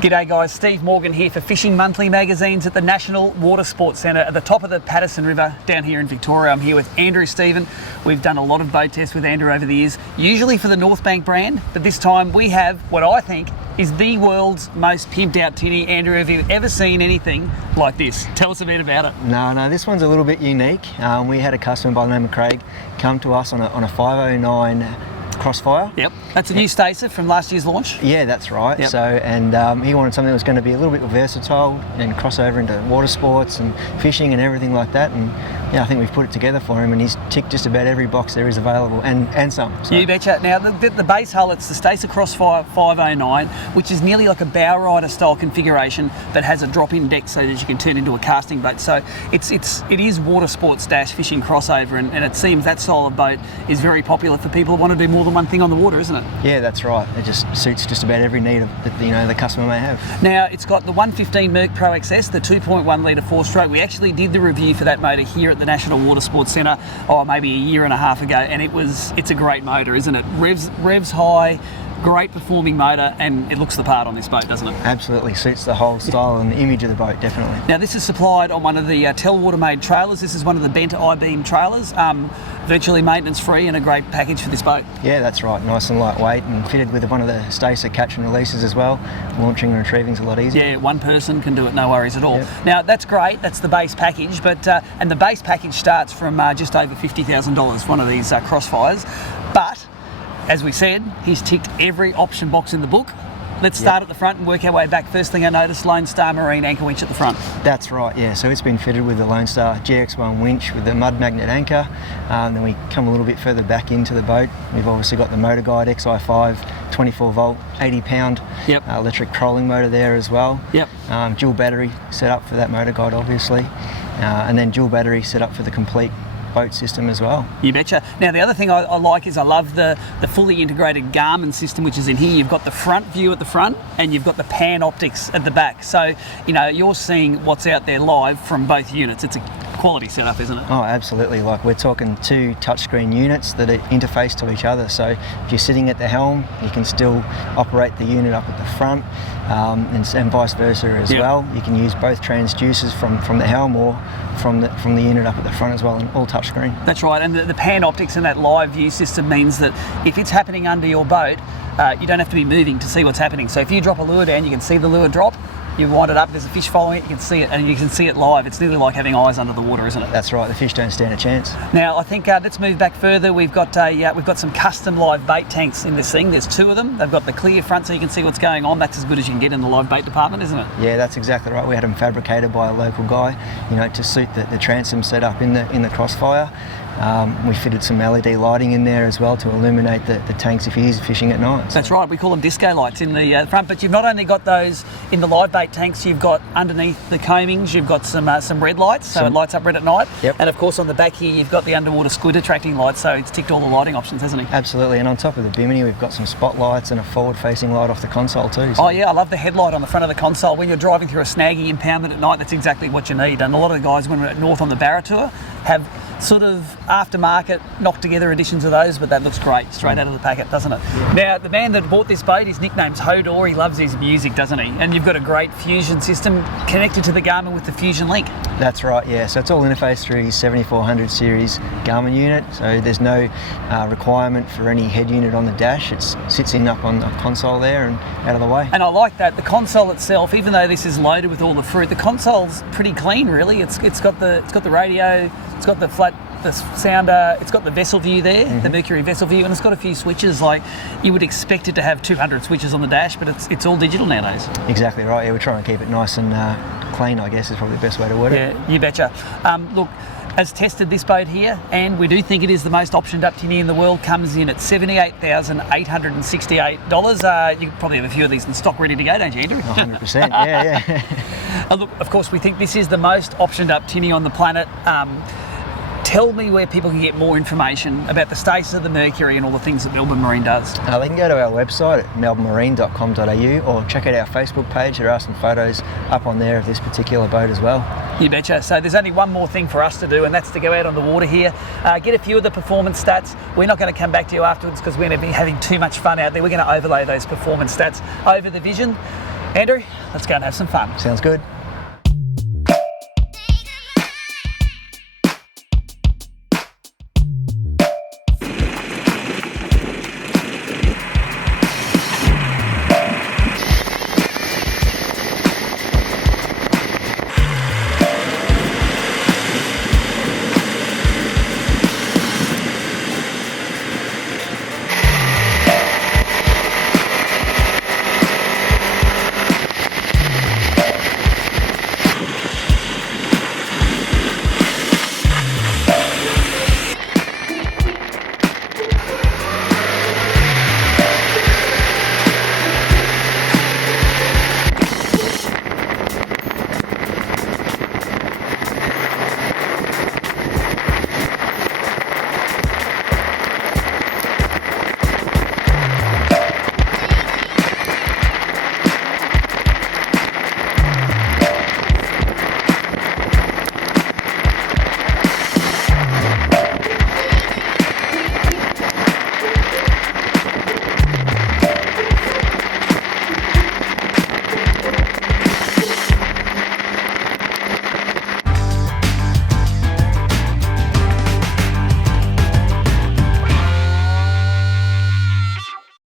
G'day guys, Steve Morgan here for Fishing Monthly Magazines at the National Water Sports Centre at the top of the Patterson River down here in Victoria. I'm here with Andrew Stephen. We've done a lot of boat tests with Andrew over the years, usually for the North Bank brand, but this time we have what I think is the world's most pimped out tinny. Andrew, have you ever seen anything like this? Tell us a bit about it. No, this one's a little bit unique. We had a customer by the name of Craig come to us on a 509 Crossfire. Yep, that's a new Stacer from last year's launch. Yeah, that's right. Yep. So, and he wanted something that was going to be a little bit versatile and cross over into water sports and fishing and everything like that. And yeah, I think we've put it together for him, and he's ticked just about every box there is available, and some. So. You betcha. Now, the base hull, it's the Stacer Crossfire 509, which is nearly like a bow rider style configuration, but has a drop-in deck so that you can turn into a casting boat. So it is water sports dash fishing crossover, and it seems that style of boat is very popular for people who want to do more than one thing on the water, isn't it? Yeah, that's right. It just suits just about every need that the customer may have. Now, it's got the 115 Merc ProXS, the 2.1 litre 4-stroke. We actually did the review for that motor here at the National Water Sports Centre, maybe a year and a half ago, and it's a great motor, isn't it? Revs high, great performing motor, and it looks the part on this boat, doesn't it? Absolutely, suits the whole style and the image of the boat, definitely. Now, this is supplied on one of the Telwater made trailers. This is one of the bent I-beam trailers, virtually maintenance free, and a great package for this boat. Yeah, that's right, nice and lightweight, and fitted with one of the Stacer catch and releases as well. Launching and retrieving's a lot easier. Yeah, one person can do it, no worries at all. Yep. Now, that's great, that's the base package, but and the base package starts from just over $50,000, one of these Crossfires. But as we said, he's ticked every option box in the book. Let's start at the front and work our way back. First thing I noticed, Lone Star Marine anchor winch at the front. That's right, yeah. So it's been fitted with the Lone Star GX1 winch with the mud magnet anchor. Then we come a little bit further back into the boat. We've obviously got the MotorGuide XI5, 24 volt, 80 pound electric trolling motor there as well. Yep. Dual battery set up for that MotorGuide, obviously. And then dual battery set up for the complete boat system as well. You betcha. Now, the other thing I like is I love the fully integrated Garmin system, which is in here. You've got the front view at the front, and you've got the Panoptix at the back. So, you're seeing what's out there live from both units. It's a quality setup, isn't it? Oh, absolutely. Like, we're talking two touchscreen units that are interfaced to each other. So if you're sitting at the helm, you can still operate the unit up at the front, and vice versa as well. You can use both transducers from the helm or from the unit up at the front as well, and all touchscreen. That's right, and the Panoptix and that live view system means that if it's happening under your boat, you don't have to be moving to see what's happening. So if you drop a lure down, you can see the lure drop. You wind it up, there's a fish following it, you can see it, and you can see it live. It's nearly like having eyes under the water, isn't it? That's right, the fish don't stand a chance. Now, I think let's move back further. We've got some custom live bait tanks in this thing. There's two of them. They've got the clear front so you can see what's going on. That's as good as you can get in the live bait department, isn't it? Yeah, that's exactly right. We had them fabricated by a local guy, to suit the transom setup in the Crossfire. We fitted some LED lighting in there as well to illuminate the tanks if he is fishing at night. So. That's right, we call them disco lights in the front, but you've not only got those in the live bait tanks, you've got underneath the coamings, you've got some red lights, so it lights up red at night. Yep. And of course on the back here, you've got the underwater squid attracting lights, so it's ticked all the lighting options, hasn't he? Absolutely, and on top of the bimini, we've got some spotlights and a forward-facing light off the console too. So. Oh yeah, I love the headlight on the front of the console. When you're driving through a snaggy impoundment at night, that's exactly what you need. And a lot of the guys, when we're at North on the Barra Tour, have sort of aftermarket knocked together editions of those, but that looks great straight out of the packet, doesn't it? Yeah. Now, the man that bought this boat, his nickname's Hodor. He loves his music, doesn't he? And you've got a great fusion system connected to the Garmin with the Fusion Link. That's right, yeah. So it's all interfaced through his 7400 series Garmin unit. So there's no requirement for any head unit on the dash. It sits in up on the console there and out of the way. And I like that. The console itself, even though this is loaded with all the fruit, the console's pretty clean, really. It's got the radio, it's got the sounder, it's got the vessel view there, the Mercury Vessel View, and it's got a few switches. Like, you would expect it to have 200 switches on the dash, but it's all digital nowadays. Exactly right. Yeah, we're trying to keep it nice and clean, I guess, is probably the best way to word it. Yeah, you betcha. Look, has tested this boat here, and we do think it is the most optioned up tinny in the world. Comes in at $78,868. You probably have a few of these in stock ready to go, don't you, Andrew? 100%, yeah. Look, of course, we think this is the most optioned up tinny on the planet. Tell me where people can get more information about the Stacer, the Mercury, and all the things that Melbourne Marine does. They can go to our website at melbournemarine.com.au or check out our Facebook page. There are some photos up on there of this particular boat as well. You betcha. So there's only one more thing for us to do, and that's to go out on the water here, get a few of the performance stats. We're not going to come back to you afterwards because we're going to be having too much fun out there. We're going to overlay those performance stats over the vision. Andrew, let's go and have some fun. Sounds good.